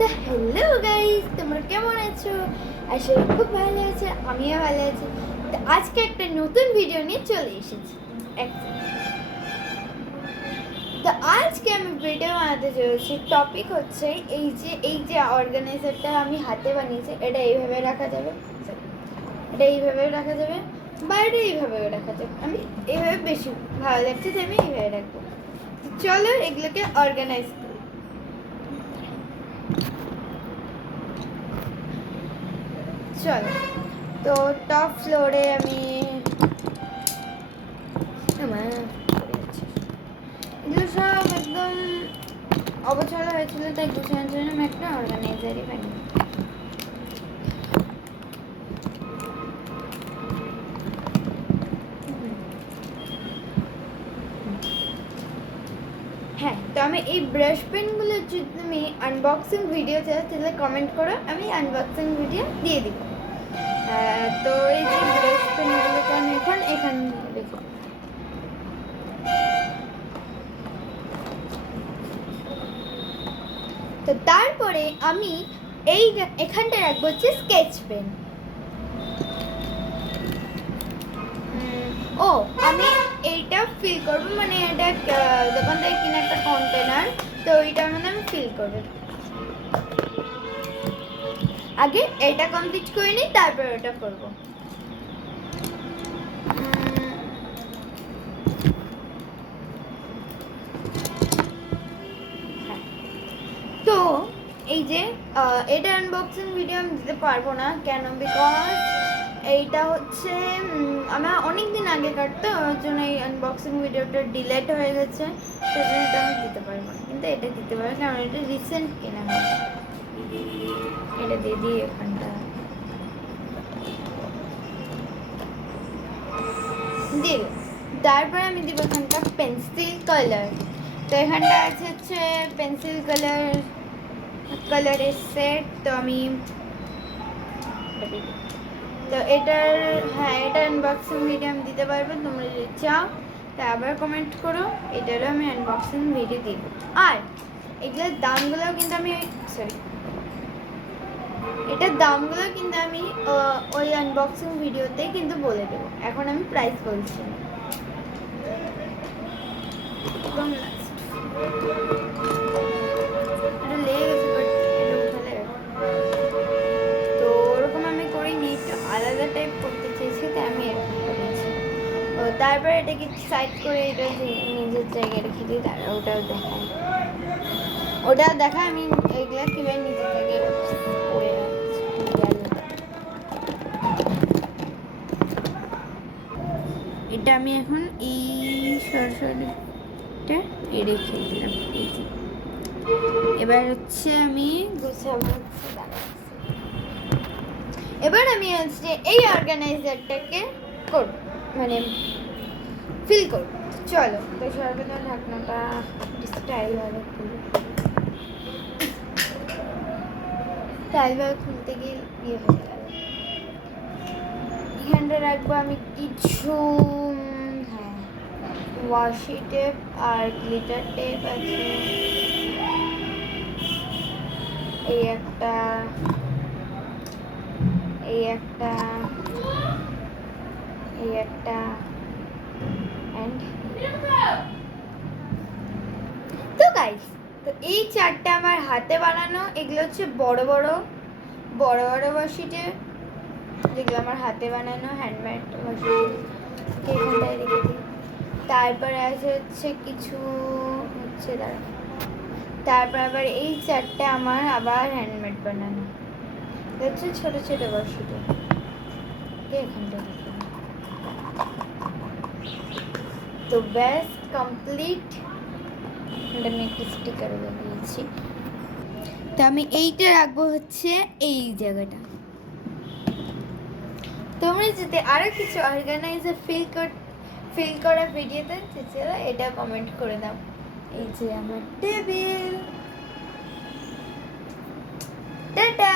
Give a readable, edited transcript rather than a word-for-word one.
তো hello guys, তোমরা কেমন আছো? আশা করি খুব ভালো আছো, আমিও ভালো আছি। তো আজকে একটা নতুন ভিডিও নিয়ে চলে এসেছি। তো আজকে আমি ভিডিও বানাতে চলেছি, টপিক হচ্ছে এই যে অর্গানাইজারটা আমি হাতে বানিয়েছি, এটা এইভাবে রাখা যাবে, এটা এইভাবে রাখা যাবে, বা এটা এইভাবে রাখা যাবে। আমি এইভাবে বেশি ভালো লাগছে, তো আমি এইভাবে রাখবো। তো চলো এগুলোকে অর্গানাইজ করি। চলো, তো টপ ফ্লোরে আমি এগুলো সব একদম অবচলা হয়েছিল, তাই গুছানোর জন্য আমি একটা অর্গানাইজারই বানিয়ে। হ্যাঁ, তো আমি এই ব্রাশ পেনগুলো যদি তুমি আনবক্সিং ভিডিও চাও তাহলে কমেন্ট করো, আমি আনবক্সিং ভিডিও দিয়ে দিব। তো এই যে ব্রাশ পেনগুলোকে আমি এখন এখানে রেখে, তো তারপরে আমি এখানটা রাখবো হচ্ছে স্কেচ পেন। ও, আমি এইটা ফিল করবো, মানে এটা দোকান থেকে কিনে একটা কন্টেনার, তো ওইটার মধ্যে আমি ফিল করবো। আগে এটা কমপ্লিট করে নিই, তারপর ওটা করবো। তো এই যে এটা আনবক্সিং ভিডিও আমি দিতে পারবো না, কেন? বিকজ এইটা হচ্ছে আমার অনেক দিন আগে কাটতো, ওর জন্য এই আনবক্সিং ভিডিওটা ডিলেট হয়ে গেছে, সেই জন্য এটা আমি দিতে পারবো না। কিন্তু এটা দিতে পারবো, কারণ এটা রিসেন্ট কেনা হয়। এটা দিয়ে দিই এখানটা, দিল। তারপরে আমি দিব এখানটা পেন্সিল কালার। তো এখানটা আছে হচ্ছে পেন্সিল কালারের সেট। তো আমি তো এটার, হ্যাঁ, এটা আনবক্সিং ভিডিও আমি দিতে পারবো, তোমরা যদি চাও তা আবার কমেন্ট করো, এটারও আমি আনবক্সিং ভিডিও দিব। আর এগুলোর দামগুলো কিন্তু আমি, সরি, এটার দামগুলো কিন্তু আমি ওই আনবক্সিং ভিডিওতেই কিন্তু বলে দেবো, এখন আমি প্রাইস বলছি না। একদম লাস্ট এটা লেগে গেছে, বাট এটা উঠালে, তো ওরকম আমি করিনি, একটু আলাদা টাইপ করতে চেয়েছি, তাই আমি এরকম করেছি। ও তারপরে এটাকে সাইড করে এটা নিজের জায়গায় রেখে দিই, তার ওটাও দেখায় আমি এইগুলো কীভাবে নিজের জায়গায় পড়ে রাখছি। এটা আমি এখন এই সরষেটা রেখে দিলাম। এই যে এবার হচ্ছে আমি গুছাবো, এবার আমি হচ্ছে এই অর্গানাইজারটাকে করব, মানে ফিল করব। চলো, তো সর্বদা ঢাকনাটা স্টাইলভাবে খুলবো, স্টাইলভাবে খুলতে গিয়ে ইয়ে হয়ে গেল। এখানটা রাখবো আমি কিছু, হ্যাঁ, ওয়াশি টেপ আর গ্লিটার টেপ আছে, এই একটা, এই একটা, এই একটা, অ্যান্ড তো গাইস, তো এই চারটা আমার হাতে বানানো, এগুলো হচ্ছে বড় বড় ওয়াশিটে, যেগুলো আমার হাতে বানানো হ্যান্ডমেড ওয়াশিট, এখানটায় রেখে দিই। তারপরে আছে হচ্ছে কিছু হচ্ছে, তারপর আবার এই চারটে আমার আবার হ্যান্ডমেড বানানো, হচ্ছে ছোট ছোট ওয়াশিটে, এখানটা রেখে দিই। তো ব্যাস কমপ্লিট। এটা আমি একটা স্টিকারও লাগিয়েছি। তো আমি এইটা রাখবো হচ্ছে এই জায়গাটা। তোমরা যদি আরো কিছু অর্গানাইজার ফিল করা ভিডিওতে চাইলে এটা কমেন্ট করে দাও। এই যে আমার টেবিল, টাটা।